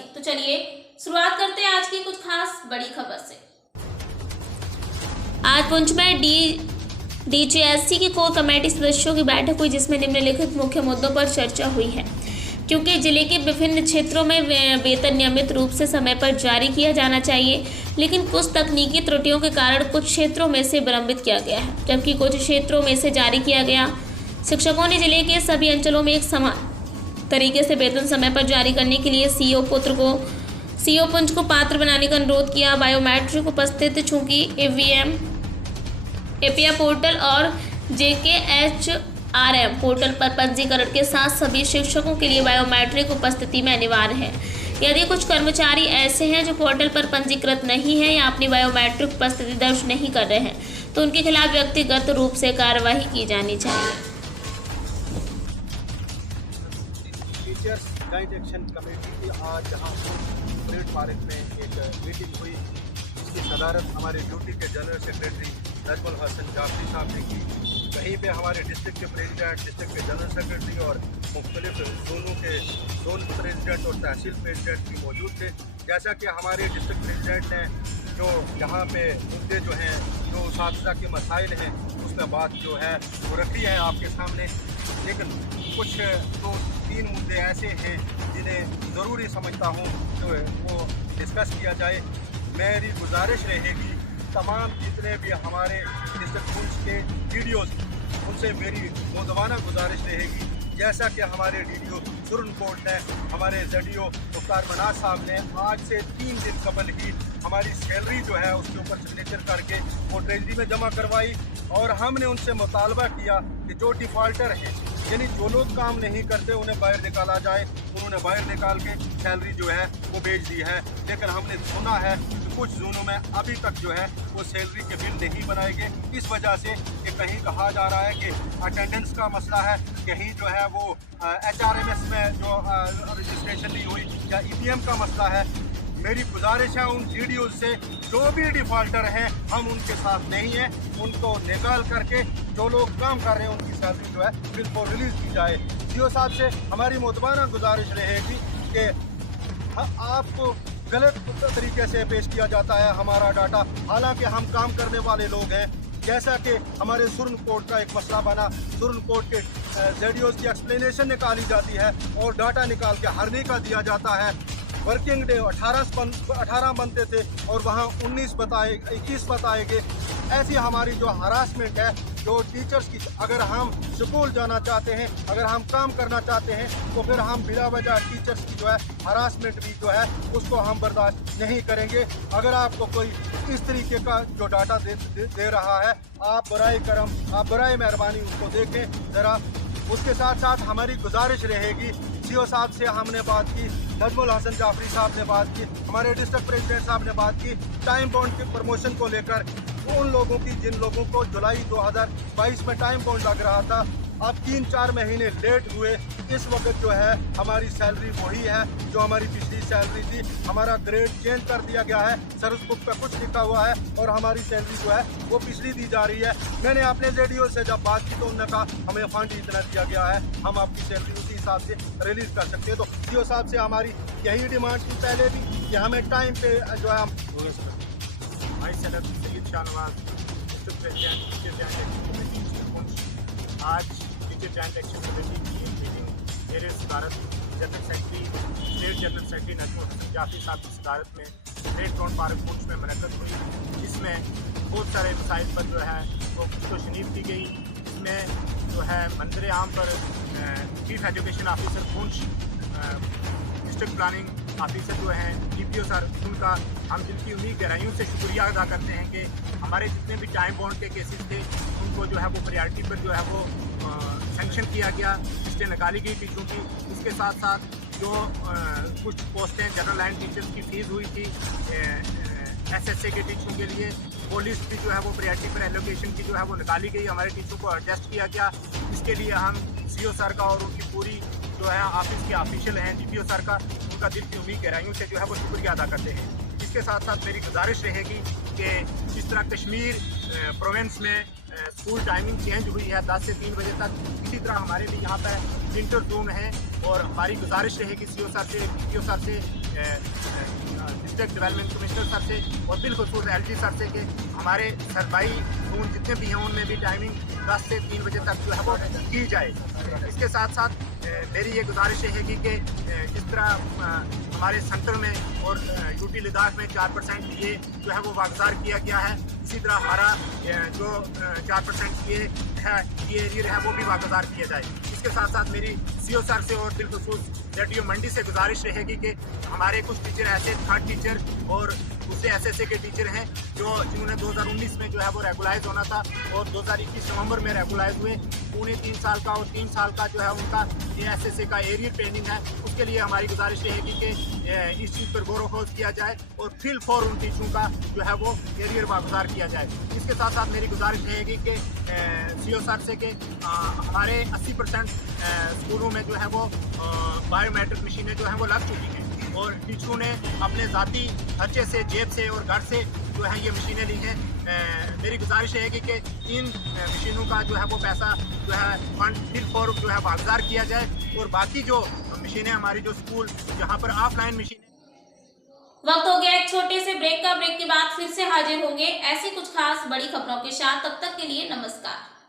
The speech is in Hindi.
थी। तो चलिए शुरुआत करते हैं आज की कुछ खास बड़ी खबर से। आज पुंछ में डीजीएससी की कोर कमेटी सदस्यों की बैठक हुई, जिसमें निम्नलिखित मुख्य मुद्दों पर चर्चा हुई है। क्योंकि जिले के विभिन्न क्षेत्रों में वेतन नियमित रूप से समय पर जारी किया जाना चाहिए, लेकिन कुछ तकनीकी त्रुटियों के कारण कुछ क्षेत्रों में से विलंबित किया गया है, जबकि कुछ क्षेत्रों में से जारी किया गया। शिक्षकों ने जिले के सभी अंचलों में एक समान तरीके से वेतन समय पर जारी करने के लिए सीओ पुंछ को पात्र बनाने का अनुरोध किया। बायोमेट्रिक उपस्थित चूंकि ईवीएम एपीआई पोर्टल और JKHRM पोर्टल पर पंजीकरण के साथ सभी शिक्षकों के लिए बायोमेट्रिक उपस्थिति में अनिवार्य है। यदि कुछ कर्मचारी ऐसे हैं जो पोर्टल पर पंजीकृत नहीं है या अपनी बायोमेट्रिक उपस्थिति दर्ज नहीं कर रहे हैं, तो उनके खिलाफ व्यक्तिगत रूप से कार्रवाई की जानी चाहिए। टीचर्स जॉइंट एक्शन कमेटी की आज यहाँ परेड पार्क में एक मीटिंग हुई, जिसकी सदारत हमारे ड्यूटी के जनरल सेक्रेटरी नजमुल हसन जाफरी साहब ने की। वहीं पे हमारे डिस्ट्रिक्ट के प्रेसिडेंट, डिस्ट्रिक्ट के जनरल सेक्रेटरी और मुख्तलिफ जोनों के जोन प्रेसिडेंट और तहसील प्रेसिडेंट भी मौजूद थे। जैसा कि हमारे डिस्ट्रिक्ट प्रेसिडेंट ने जो यहाँ पे मुद्दे जो हैं, जो उसातिज़ा के मसाइल हैं, उसमें बात जो है वो रखी है आपके सामने। लेकिन कुछ 2-3 मुद्दे ऐसे हैं जिन्हें ज़रूरी समझता हूँ जो वो डिस्कस किया जाए। मेरी गुजारिश रहेगी तमाम जितने भी हमारे डिस्ट्रिक्ट पुंछ के DDOs, उनसे मेरी मुद्दवाना गुजारिश रहेगी, जैसा कि हमारे DDO सुरनकोट ने, हमारे ZDO मुख्तार मनाज साहब ने आज से 3 दिन कबल ही हमारी सैलरी जो है उसके ऊपर सिग्नेचर करके वो ट्रेजरी में जमा करवाई। और हमने उनसे मुतालबा किया कि जो डिफ़ॉल्टर हैं, यानी जो लोग काम नहीं करते, उन्हें बाहर निकाला जाए। उन्होंने बाहर निकाल के सैलरी जो है वो भेज दी है। लेकिन हमने सुना है कि कुछ जोनों में अभी तक जो है वो सैलरी के बिल नहीं बनाए गए। इस वजह से कि कहीं कहा जा रहा है कि अटेंडेंस का मसला है, कहीं जो है वो HRMS में जो रजिस्ट्रेशन नहीं हुई, या EPM का मसला है। मेरी गुजारिश है उन DDOs से, जो भी डिफ़ॉल्टर हैं हम उनके साथ नहीं हैं, उनको निकाल करके जो लोग काम कर रहे हैं उनकी सैलरी जो है बिल्कुल रिलीज़ की जाए। CO साहब से हमारी मुतबाना गुजारिश रहेगी कि आपको गलत तरीके से पेश किया जाता है हमारा डाटा, हालांकि हम काम करने वाले लोग हैं। जैसा कि हमारे सुरनकोट का एक मसला बना, सुरनकोट के ZDOs की एक्सप्लेनेशन निकाली जाती है और डाटा निकाल के हरने का दिया जाता है। वर्किंग डे 18 बनते थे और वहाँ 21 बताए गए। ऐसी हमारी जो हरासमेंट है जो टीचर्स की, अगर हम स्कूल जाना चाहते हैं, अगर हम काम करना चाहते हैं, तो फिर हम बिला वजह टीचर्स की जो है हरासमेंट भी जो है उसको हम बर्दाश्त नहीं करेंगे। अगर आपको कोई इस तरीके का जो डाटा दे रहा है, आप बराए मेहरबानी उसको देखें ज़रा। उसके साथ साथ हमारी गुजारिश रहेगी, CO साहब से हमने बात की, नजमुल हसन जाफरी साहब ने बात की, हमारे डिस्ट्रिक्ट प्रेसिडेंट साहब ने बात की टाइम बाउंड के प्रमोशन को लेकर। उन लोगों की जिन लोगों को जुलाई 2022 में टाइम बाउंड लग रहा था, अब 3-4 महीने लेट हुए। इस वक्त जो है हमारी सैलरी वही है जो हमारी पिछली सैलरी थी। हमारा ग्रेड चेंज कर दिया गया है, सर्विस बुक पे कुछ लिखा हुआ है और हमारी सैलरी जो है वो पिछली दी जा रही है। मैंने अपने ZDO से जब बात की तो उन्होंने कहा हमें फंड इतना दिया गया है, हम आपकी सैलरी उसी हिसाब से रिलीज़ कर सकते हैं। तो CO साहब से हमारी यही डिमांड थी पहले भी कि हमें टाइम पे जो है हम आज टीचर जॉइंट एक्शन कमेटी की एक मीटिंग मेरे सदारत general secretary, state general secretary Najmul Hasan Jafri Sahab की सदारत में परेड ग्राउंड पार्क पुंछ में मुनक़्क़द हुई, जिसमें बहुत सारे मसाइल पर जो है वो खुशनीब की गई। इसमें जो है मंजर आम पर chief education officer Poonch, district planning officer जो हैं DPO सर, उनका हम दिल की उम्मीद गहराइयों से शुक्रिया अदा करते हैं कि हमारे जितने भी टाइम बाउंड के केसेस थे उनको जो है वो प्रायोरिटी पर जो है वो सेंक्शन किया गया, लिस्टें निकाली गई टीचरों की। इसके साथ साथ जो कुछ पोस्टें जनरल लाइन टीचर्स की फीस हुई थी SSA के टीचरों के लिए, वो लिस्ट भी जो है वो प्रायोरिटी पर एलोकेशन की जो है वो निकाली गई, हमारे टीचरों को एडजस्ट किया गया। इसके लिए हम CO सर का और उनकी पूरी जो है ऑफिस के ऑफिशियल हैं DPO सर का, उनका दिल की उम्मीद गहराइयों से जो है वो शुक्रिया अदा करते हैं। इसके साथ साथ मेरी गुजारिश रहेगी कि जिस तरह कश्मीर प्रोविंस में स्कूल टाइमिंग चेंज हुई है 10 से 3 बजे तक। इसी तरह हमारे भी यहाँ पर प्रिंटर रूम है और हमारी गुजारिश रहेगी सीओ सर से, पीटीओ सर से, डिस्ट्रिक्ट डेवलपमेंट कमिश्नर सर से और बिलखुसूस एलजी सर से कि हमारे सरकारी रूम जितने भी हैं उनमें भी टाइमिंग 10 से 3 बजे तक जो है वो की जाए। इसके साथ साथ मेरी ये गुजारिश रहेगी कि जिस तरह हमारे सेंटर में और यूटी लद्दाख में 4% ये जो है वो वागुजार किया गया है, इसी तरह हमारा जो 4% ये है ये एरियर है वो भी वागुजार किया जाए। इसके साथ साथ मेरी सीओ सर से और बिलखुसूस रेडियो मंडी से गुजारिश रहेगी कि हमारे कुछ टीचर ऐसे थर्ड टीचर और दूसरे एसएसए के टीचर हैं जिन्होंने 2019 में जो है वो रेगुलाइज होना था और 2021 नवंबर में रेगुलाइज हुए। पौने 3 साल का और 3 साल का जो है उनका ये एसएसए का एरियर पेंडिंग है। उसके लिए हमारी गुजारिश रहेगी कि इस चीज़ पर गौर खोज किया जाए और फिल फॉर उन टीचरों का जो है वो एरियर वागुजार किया जाए। इसके साथ साथ मेरी गुजारिश रहेगी कि सीओ सर से कि हमारे 80% स्कूलों में जो है वो बायोमेट्रिक मशीनें जो हैं वो लग चुकी हैं और टीचरों ने अपने ज़ाती खर्चे से, जेब से और घर से जो है ये मशीनें ली हैं। मेरी गुजारिश रहेगी कि इन मशीनों का जो है वो पैसा जो है फंड फिल फॉर जो है वागुजार किया जाए और बाकी जो मशीनें हमारी जो स्कूल जहाँ पर ऑफलाइन मशीनें। वक्त हो गया एक छोटे से ब्रेक का। ब्रेक के बाद फिर से हाजिर होंगे ऐसी कुछ खास बड़ी खबरों के साथ। तब तक के लिए नमस्कार।